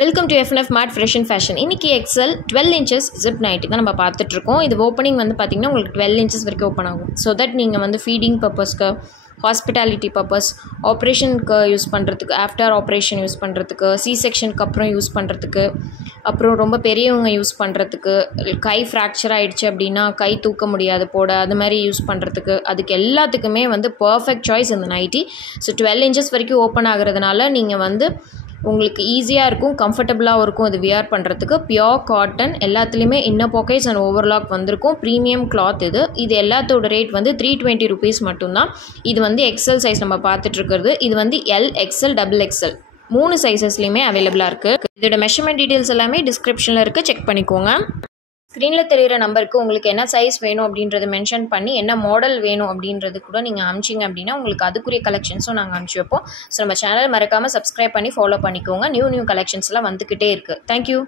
Welcome to FNF made fresh and fashion. இன்றைக்கி XL 12 inches zip nightie தான் நம்ம பார்த்துட்ருக்கோம். இது ஓப்பனிங் வந்து பார்த்திங்கன்னா உங்களுக்கு 12 இன்ச்சஸ் வரைக்கும் ஓப்பன் ஆகும். ஸோ தட் நீங்கள் வந்து ஃபீடிங் பர்பஸ்க்கு, ஹாஸ்பிட்டாலிட்டி பர்பஸ், ஆப்ரேஷனுக்கு யூஸ் பண்ணுறதுக்கு, ஆஃப்டர் ஆப்ரேஷன் யூஸ் பண்ணுறதுக்கு, சி செக்ஷனுக்கு அப்புறம் யூஸ் பண்ணுறதுக்கு, அப்புறம் ரொம்ப பெரியவங்க யூஸ் பண்ணுறதுக்கு, கை ஃப்ராக்சர் ஆகிடுச்சு அப்படின்னா கை தூக்க முடியாது போட, அது மாதிரி யூஸ் பண்ணுறதுக்கு, அதுக்கு எல்லாத்துக்குமே வந்து பர்ஃபெக்ட் சாய்ஸ் இந்த நைட்டி. ஸோ 12 இன்ச்சஸ் வரைக்கும் ஓப்பன் ஆகிறதுனால நீங்கள் வந்து உங்களுக்கு ஈஸியாக இருக்கும், கம்ஃபர்டபுளாகவும் இருக்கும். இது வியர் பண்ணுறதுக்கு பியோர் காட்டன், எல்லாத்துலேயுமே இன்னர் பாக்கெட்ஸ் அண்ட் ஓவர்லாக் வந்திருக்கும். ப்ரீமியம் கிளாத் இது எல்லாத்தோட ரேட் வந்து 320 rupees மட்டும்தான். இது வந்து எக்ஸல் சைஸ் நம்ம பார்த்துட்ருக்கிறது. இது வந்து எல், எக்ஸல், டபுள் எக்ஸல் 3 சைஸஸ்லையுமே அவைலபிளாக இருக்குது. இதோட மெஷர்மெண்ட் டீட்டெயில்ஸ் எல்லாமே டிஸ்கிரிப்ஷனில் இருக்குது, செக் பண்ணிக்கோங்க. ஸ்க்ரீனில் தெரிகிற நம்பருக்கு உங்களுக்கு என்ன சைஸ் வேணும் அப்படின்றத மென்ஷன் பண்ணி என்ன மாடல் வேணும் அப்படின்றது கூட நீங்கள் அனுப்பிச்சிங்க அப்படின்னா உங்களுக்கு அதுக்குரிய கலெக்ஷன்ஸும் நாங்கள் அனுப்பிச்சி வைப்போம். ஸோ நம்ம சேனல் மறக்காமல் சப்ஸ்கிரைப் பண்ணி ஃபாலோ பண்ணிக்கோங்க. நியூ கலெக்ஷன்ஸ்லாம் வந்துக்கிட்டே இருக்குது. தேங்க்யூ.